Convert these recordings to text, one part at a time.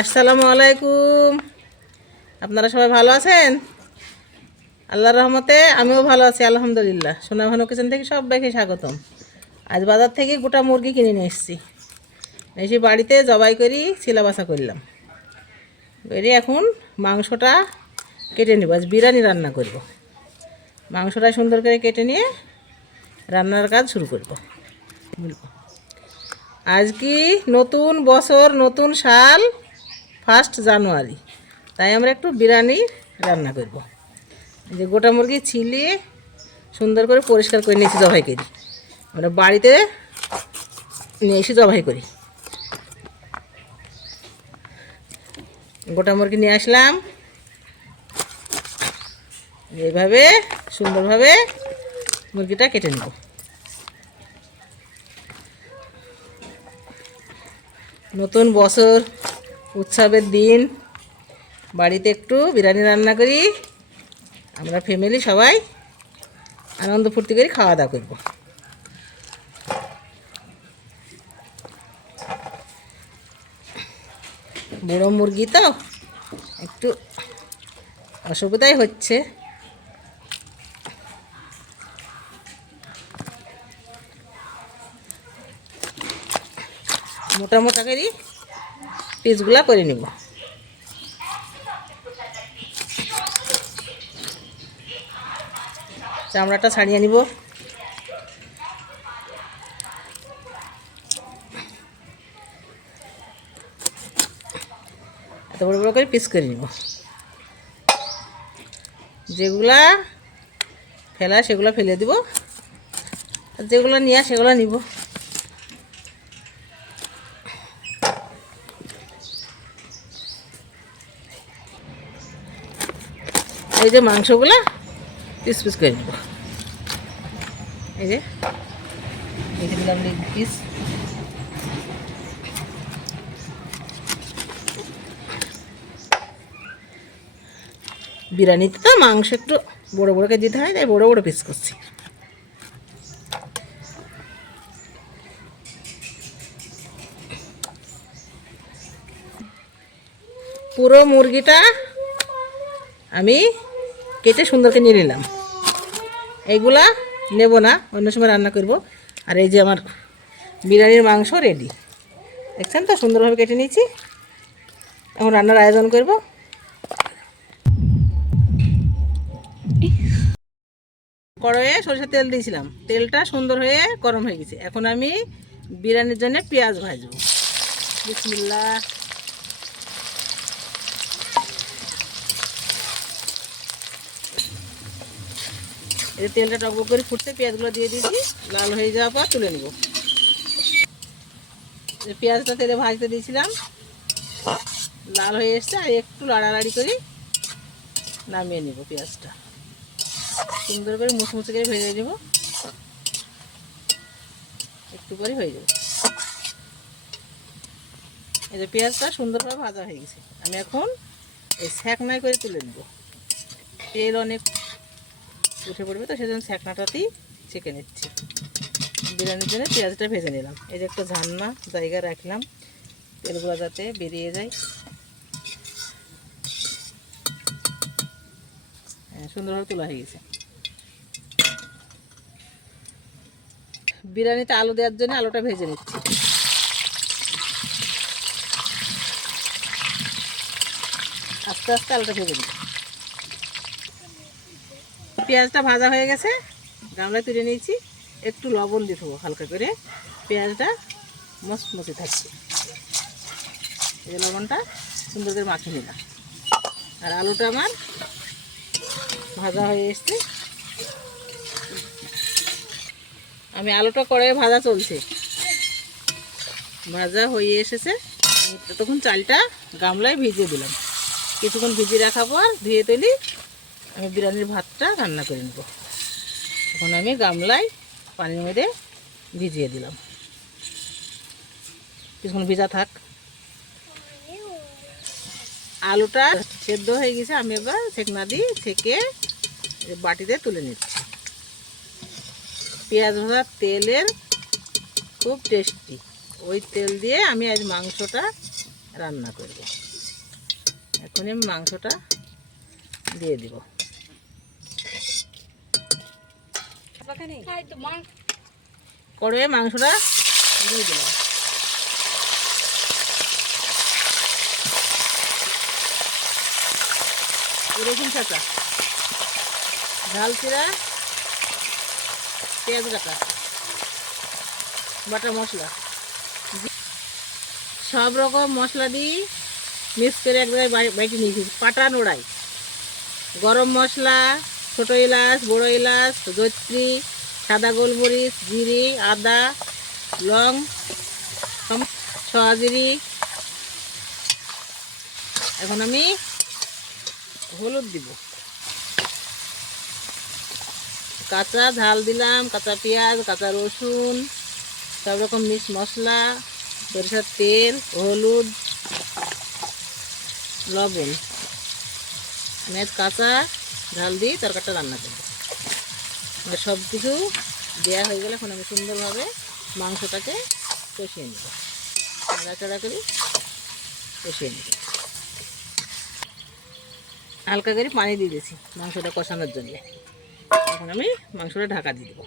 আসসালামু আলাইকুম। আপনারা সবাই ভালো আছেন? আল্লাহর রহমতে আমিও ভালো আছি আলহামদুলিল্লাহ। সোনাভানু কিচেন থেকে সবাইকে স্বাগতম। আজ বাজার থেকে গোটা মুরগি কিনে নিয়ে এসেছি। এসে বাড়িতে জবাই করি ছিলাবাসা করলাম। বেরিয়ে এখন মাংসটা কেটে নেব। আজ বিরিয়ানি রান্না করব। মাংসটা সুন্দর করে কেটে নিয়ে রান্নার কাজ শুরু করব। আজ কি নতুন বছর, নতুন সাল, 1 জানুয়ারি, তাই আমরা একটু বিরিয়ানি রান্না করব। যে গোটা মুরগি ছিলিয়ে সুন্দর করে পরিষ্কার করে নিয়েছি জবাই করি। আমরা বাড়িতে নিয়ে এসে জবাই করি। গোটা মুরগি নিয়ে আসলাম, এইভাবে সুন্দরভাবে মুরগিটা কেটে নেব। নতুন বছর, উৎসবের দিন, বাড়িতে একটু বিরিয়ানি রান্না করি। আমরা ফ্যামিলি সবাই আনন্দ ফুর্তি করে খাওয়া দাওয়া করব। বুড়ো মুরগি তো একটু অসুবিধাই হচ্ছে। মোটা মোটা করে পিসগুলা করে নিব। চামড়াটা ছাড়িয়ে নিব। এত বড় বড় করে পিস করে নিব। যেগুলা ফেলা সেগুলো ফেলে দিব, আর যেগুলো নিয়ে সেগুলো নিব। এই যে মাংসগুলা পিস পিস করে নেব। এই যে রেখে দিলাম লেগ পিস। বিরিয়ানিতে তো মাংস একটু বড় বড় করে দিতে হয়, তাই বড় বড় পিস করছি। পুরো মুরগিটা আমি কেটে সুন্দর করে নিয়ে নিলাম। এইগুলা নেব না, অন্য সময় রান্না করব। আর এই যে আমার বিরিয়ানির মাংস রেডি, দেখছেন তো সুন্দরভাবে কেটে নিয়েছি। এখন রান্নার আয়োজন করব। কড়াইয়ে সরষের তেল দিয়েছিলাম, তেলটা সুন্দর হয়ে গরম হয়ে গেছে। এখন আমি বিরিয়ানির জন্য পেঁয়াজ ভাজবো। বিসমিল্লাহ। এই তেলটা টকবক করে ফুটতে পেঁয়াজগুলো দিয়ে দিয়েছি। লাল হয়ে যাওয়ার পর তুলে নেব। পেঁয়াজটা তেলে ভাজতে দিয়েছিলাম, লাল হয়ে এসছে। আর একটু লাড়ালাড়ি করে নামিয়ে নেব। পেঁয়াজটা সুন্দর করে মুচমুচে করে ভেজে নেব। একটু পরে হয়ে যাবে। এই যে পেঁয়াজটা সুন্দরভাবে ভাজা হয়ে গেছে, আমি এখন এই ছ্যাঁকনায় করে তুলে নেব। তেল অনেক উঠে পড়বে তো সেজন্য ছ্যাঁকনাটাতেই ছেঁকে নিচ্ছি। বিরিয়ানির জন্য পেঁয়াজটা ভেজে নিলাম। এই যে একটা ঝান্না জায়গা রাখলাম, তেলগুলো যাতে বেরিয়ে যায়। সুন্দরভাবে তোলা হয়ে গেছে। বিরিয়ানিতে আলু দেওয়ার জন্য আলুটা ভেজে নিচ্ছি। আস্তে আস্তে আলুটা ভেজে নিচ্ছি। পেঁয়াজটা ভাজা হয়ে গেছে, গামলায় তুলে নিয়েছি। একটু লবণ দিয়ে দেবো হালকা করে, পেঁয়াজটা মচমচে থাকছে। এই যে লবণটা সুন্দর করে মাখিয়ে নিলাম। আর আলুটা আমার ভাজা হয়ে এসছে। আমি আলুটা কড়াইয়ে ভাজা চলছে, ভাজা হয়ে এসেছে। তখন চালটা গামলায় ভিজিয়ে দিলাম। কিছুক্ষণ ভিজিয়ে রাখার পর ধুয়ে তুলি আমি বিরিয়ানির ভাতটা রান্না করে নেব। এখন আমি গামলায় পানির মধ্যে ভিজিয়ে দিলাম। কিছুক্ষণ ভিজা থাক। আলুটা সেদ্ধ হয়ে গেছে, আমি এবার ছেঁকনা দিয়ে ছেঁকে বাটিতে তুলে নিচ্ছি। পেঁয়াজ ভাজা তেলের খুব টেস্টি, ওই তেল দিয়ে আমি আজ মাংসটা রান্না করব। এখন আমি মাংসটা দিয়ে দিব। করে মাংসটা দিয়ে দিলাম। রসুন কাঁচা, ঝাল চিরা, পেঁয়াজ কাটা, বাটা মশলা, সব রকম মশলা দিয়ে মিক্স করে এক জায়গায় বাইটে নিয়েছি। পাটা নোড়াই, গরম মশলা, ছোটো এলাচ, বড়ো এলাচ, জৈত্রী, সাদা গোলমরিচ, জিরে, আদা, লং, সয়াজিরি। এখন আমি হলুদ দিব, কাঁচা ঝাল দিলাম, কাঁচা পেঁয়াজ, কাঁচা রসুন, সব রকম মিক্স মশলা, সরিষার তেল, হলুদ, লবণ, আমি কাঁচা ঝাল দিয়ে তরকারিটা রান্না করবো। সব কিছু দেওয়া হয়ে গেলে এখন আমি সুন্দরভাবে মাংসটাকে কষিয়ে নেব, নাড়াচাড়া করে কষিয়ে নেব। হালকা করে পানি দিয়ে দিয়েছি মাংসটা কষানোর জন্য। এখন আমি মাংসটা ঢাকা দিয়ে দেবো।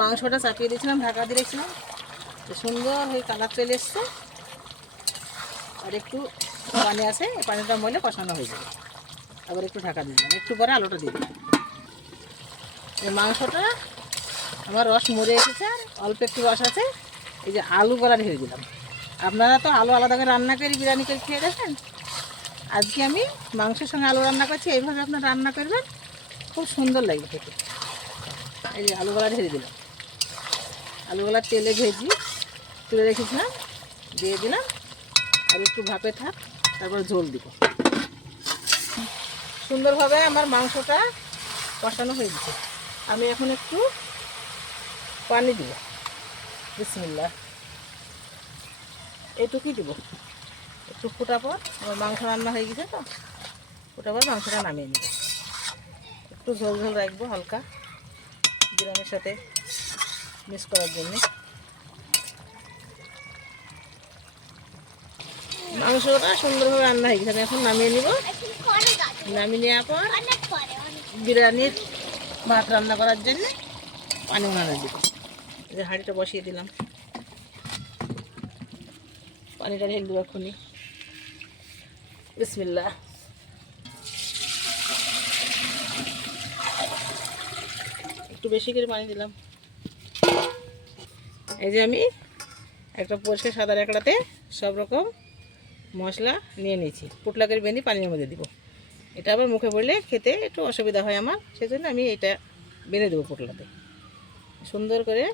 মাংসটা চাপিয়ে দিয়েছিলাম, ঢাকা দিয়ে রেখেছিলাম, সুন্দর হয়ে কালার চলে এসছে। আর একটু পানি আছে, এই পানিটা মলে কষানো হয়ে যাবে। আবার একটু ঢাকা দিয়ে দিলাম, একটু পরে আলুটা দিয়ে দিলাম। এই মাংসটা আমার রস মরে এসেছে, আর অল্প একটু রস আছে। এই যে আলু গলা ঢেলে দিলাম। আপনারা তো আলু আলাদা করে রান্না করে বিরিয়ানি করে খেয়ে দেখেন, আজকে আমি মাংসের সঙ্গে আলু রান্না করছি। এইভাবে আপনারা রান্না করবেন, খুব সুন্দর লাগবে খেতে। এই যে আলুগুলা ঢেলে দিলাম, আলুগুলা তেলে ভেজি তুলে রেখেছিলাম, দিয়ে দিলাম। আর একটু ভাপে থাক, তারপর ঝোল দিব। সুন্দরভাবে আমার মাংসটা কষানো হয়ে গেছে। আমি এখন একটু পানি দিব, বিসমিল্লাহ। এইটুকুই দিব, একটু ফোটা পর আমার মাংস রান্না হয়ে গেছে। তো ফোটা পর মাংসটা নামিয়ে নেব। একটু ঝোল ঝোল রাখবো হালকা, বিরিয়ানির সাথে মিক্স করার জন্য। মাংসটা সুন্দরভাবে রান্না হয়ে গেছে, এখন নামিয়ে নিব। নামিয়ে নেওয়ার পর বিরিয়ানির ভাত রান্না করার জন্য পানি উনানে দিব। এই যে হাঁড়িটা বসিয়ে দিলাম, পানিটা ঢেলে দেবো এখনই, বিসমিল্লাহ। একটু বেশি করে পানি দিলাম। এই যে আমি একটা পরিষ্কার সাদা রেকড়াতে সব রকম মশলা নিয়ে নিয়েছি, পুটলা করে বেঁধে পানির মধ্যে দিব। এটা আবার মুখে পড়লে খেতে একটু অসুবিধা হয় আমার, সেজন্য আমি এটা বেঁধে দেবো পুটলাতে সুন্দর করে।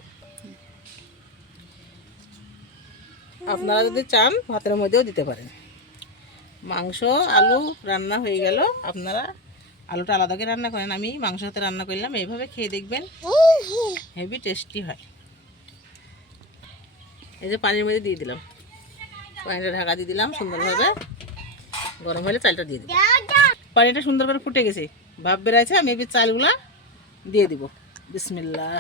আপনারা যদি চান ভাতের মধ্যেও দিতে পারেন। মাংস আলু রান্না হয়ে গেল, আপনারা আলুটা আলাদা করে রান্না করেন, আমি মাংস হাতে রান্না করলাম। এইভাবে খেয়ে দেখবেন, হেভি টেস্টি হয়। এই যে পানির মধ্যে দিয়ে দিলাম, পানিটা ঢাকা দিয়ে দিলাম। সুন্দরভাবে গরম হলে চালটা দিয়ে দিব। পানিটা সুন্দর করে ফুটে গেছে, ভাপ বেড়াইছে। আমি এই চালগুলা দিয়ে দিব, বিসমিল্লাহ।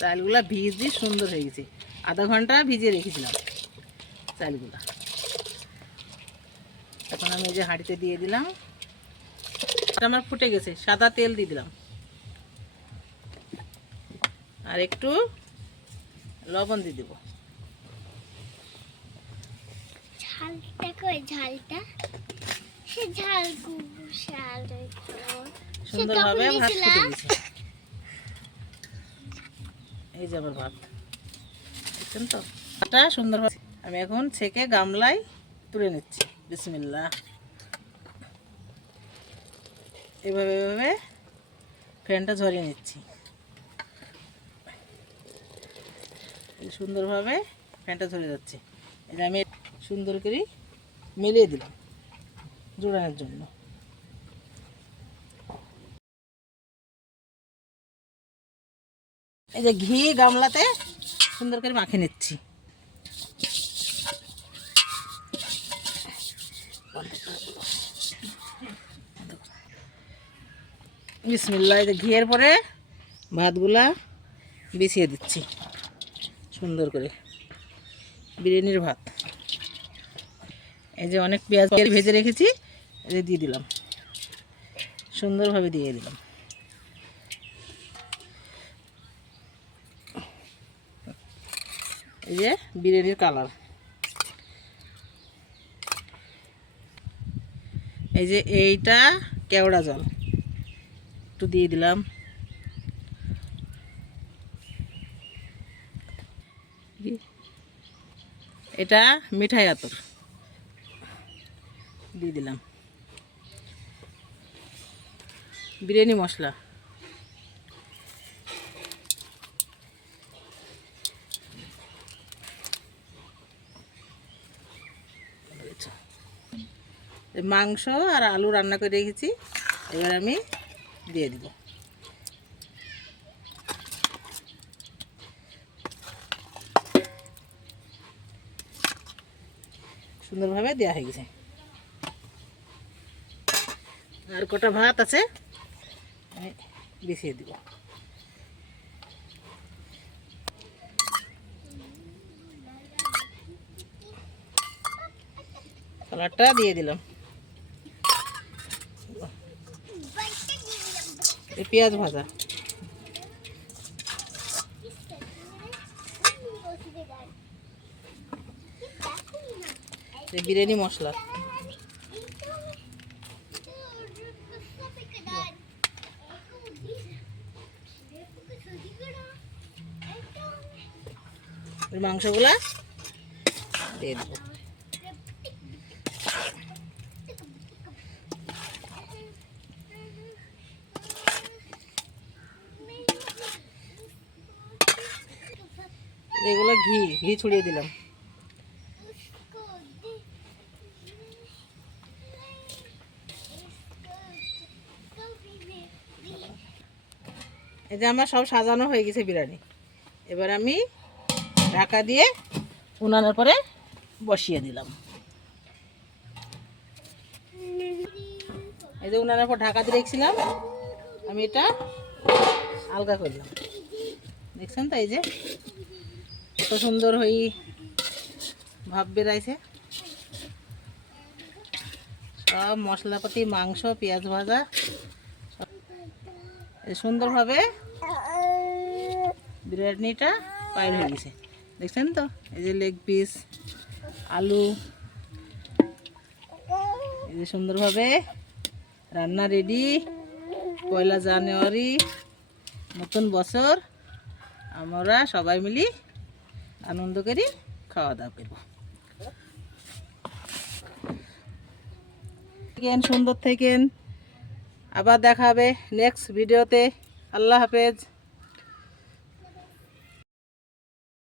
চালগুলা ভিজে সুন্দর হয়ে গেছে, আধা ঘন্টা ভিজিয়ে রেখেছিলাম চালগুলা। এখন আমি এই যে হাঁড়িতে দিয়ে দিলাম, আমার ফুটে গেছে। সাদা তেল দিয়ে দিলাম, আর একটু লবণ দিয়ে দেবো। সুন্দরভাবে ভাত ফুটে গেছে। এই যে আমার ভাত দেখছেন তো, ভাতটা সুন্দরভাবে আমি এখন ছেঁকে গামলায় তুলে নিচ্ছি, বিসমিল্লাহ। এভাবে এভাবে ফ্যানটা ঝরিয়ে নিচ্ছি, সুন্দরভাবে ফ্যানটা ঝরে যাচ্ছে। এটা আমি সুন্দর করে মিলিয়ে দিলাম জোড়ানোর জন্য। এই যে ঘি গামলাতে সুন্দর করে মাখিয়ে নিচ্ছি। বিসমিল্লাহ। এই যে ঘিয়ের পরে ভাতগুলা বিছিয়ে দিচ্ছি। সুন্দর করে বিরিয়ানির ভাত। এই যে অনেক পেঁয়াজ ভেজে রেখেছি, এই যে দিয়ে দিলাম, সুন্দরভাবে দিয়ে দিলাম। এই যে বিরিয়ানির কালার। এই যে এইটা কেওড়া জল একটু দিয়ে দিলাম। এটা মিঠাই আতর দিয়ে দিলাম। বিরিয়ানি মশলা, মাংস আর আলু রান্না করে রেখেছি, এবার আমি দিয়ে দিব। সুন্দরভাবে দেওয়া হয়ে গেছে। আর কটা ভাত আছে, আমি বিছিয়ে দিব। কালারটা দিয়ে দিলাম। পেঁয়াজ ভাজা, বিরিয়ানি মশলা, মাংসগুলা দিয়ে দেবো। এগুলো ঘি ছড়িয়ে দিলাম। এই যে আমার সব সাজানো হয়ে গেছে বিরিয়ানি। এবার আমি ঢাকা দিয়ে উনানের পরে বসিয়ে দিলাম। এই যে উনানের পর ঢাকা দিয়ে রেখেছিলাম, আমি এটা আলগা করলাম। দেখছেন তো, এই যে কত সুন্দর হয়ে ভাব বেরাইছে। সব মশলাপাতি, মাংস, পেঁয়াজ ভাজা সুন্দরভাবে বিরিয়ানিটা পাইল হয়ে গেছে। দেখছেন তো, এই যে লেগ পিস, আলু, এই যে সুন্দরভাবে রান্না রেডি। 1 জানুয়ারি নতুন বছর, আমরা সবাই মিলি আনন্দ করি, খাওয়া দাওয়া করব। সুন্দর থাকেন, আবার দেখা হবে নেক্সট ভিডিওতে। আল্লাহ হাফেজ।